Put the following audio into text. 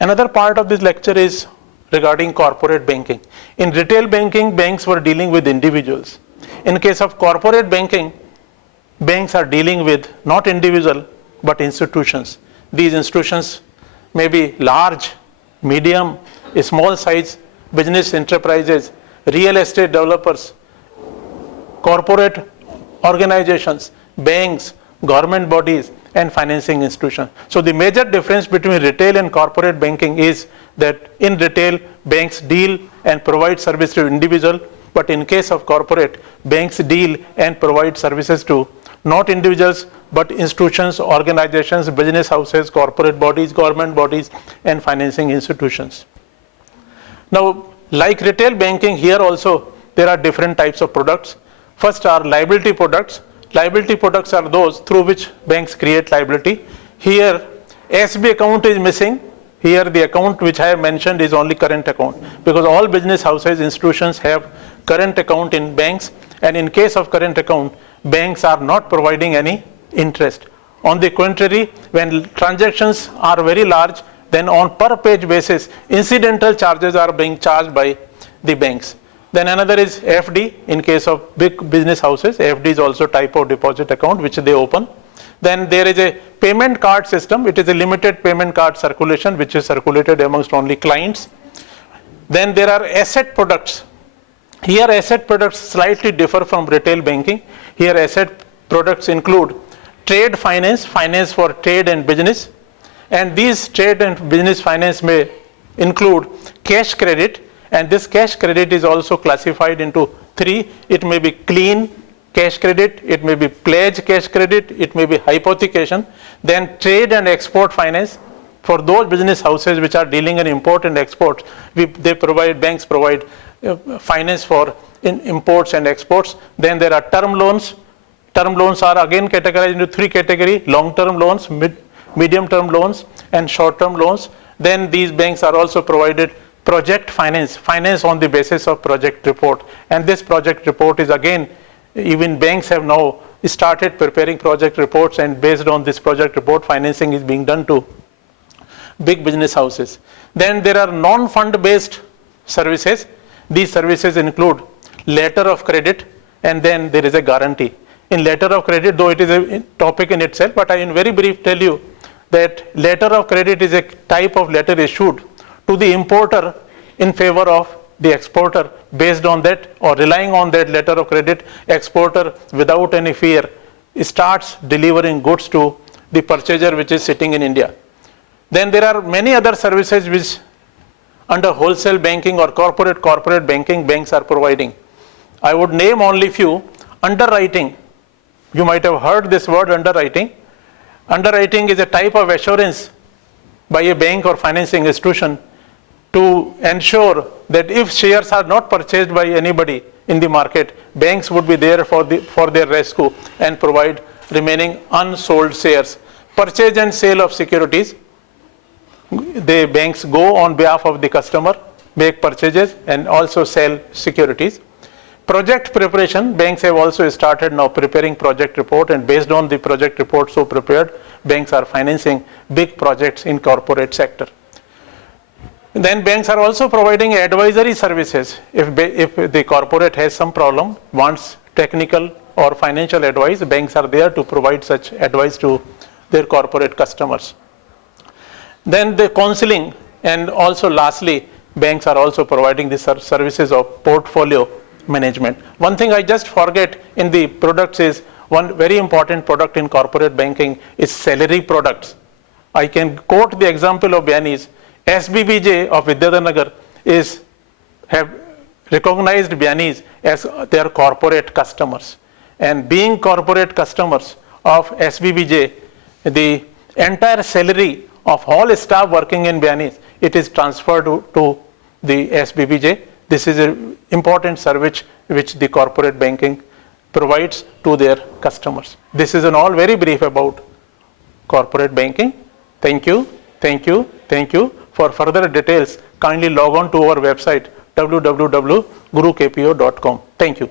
Another part of this lecture is regarding corporate banking. In retail banking, banks were dealing with individuals. In case of corporate banking, banks are dealing with not individual but institutions. These institutions may be large, medium, small size business enterprises, real estate developers, corporate organizations, banks, government bodies, and financing institutions. So the major difference between retail and corporate banking is that in retail, banks deal and provide service to individual, but in case of corporate, banks deal and provide services to not individuals, but institutions, organizations, business houses, corporate bodies, government bodies, and financing institutions. Now, like retail banking, here also there are different types of products. First are liability products. Liability products are those through which banks create liability. Here, SB account is missing. Here, the account which I have mentioned is only current account, because all business houses, institutions have current account in banks, and in case of current account, banks are not providing any interest. On the contrary, when transactions are very large, then on per page basis, incidental charges are being charged by the banks. Then another is FD. In case of big business houses, FD is also type of deposit account which they open. Then there is a payment card system. It is a limited payment card circulation which is circulated amongst only clients. Then there are asset products. Here asset products slightly differ from retail banking. Here asset products include trade finance, finance for trade and business. And these trade and business finance may include cash credit, and this cash credit is also classified into three. It may be clean cash credit, it may be pledge cash credit, it may be hypothecation. Then trade and export finance. For those business houses which are dealing in import and export, banks provide finance for imports and exports. Then there are term loans. Term loans are again categorized into three categories: long-term loans, medium-term loans, and short-term loans. Then these banks are also provided project finance, finance on the basis of project report. And this project report is again, even banks have now started preparing project reports, and based on this project report, financing is being done to big business houses. Then there are non-fund based services. These services include letter of credit, and then there is a guarantee. In letter of credit, though it is a topic in itself, but I in very brief tell you that letter of credit is a type of letter issued to the importer in favor of the exporter. Based on that or relying on that letter of credit, exporter without any fear starts delivering goods to the purchaser which is sitting in India. Then there are many other services which under wholesale banking or corporate banking banks are providing. I would name only few. Underwriting. You might have heard this word, underwriting. Underwriting is a type of assurance by a bank or financing institution to ensure that if shares are not purchased by anybody in the market, banks would be there for their rescue and provide remaining unsold shares. Purchase and sale of securities. The banks go on behalf of the customer, make purchases and also sell securities. Project preparation, banks have also started now preparing project report, and based on the project report so prepared, banks are financing big projects in corporate sector. Then banks are also providing advisory services. If the corporate has some problem, wants technical or financial advice, banks are there to provide such advice to their corporate customers. Then the counseling, and also lastly, banks are also providing the services of portfolio management. One thing I just forget in the products is one very important product in corporate banking is salary products. I can quote the example of Biyani's. SBBJ of Vidyadhar have recognized Biyani's as their corporate customers. And being corporate customers of SBBJ, the entire salary of all staff working in Biyani's, it is transferred to the SBBJ. This is an important service which the corporate banking provides to their customers. This is an all very brief about corporate banking. Thank you, thank you, thank you. For further details, kindly log on to our website www.gurukpo.com. Thank you.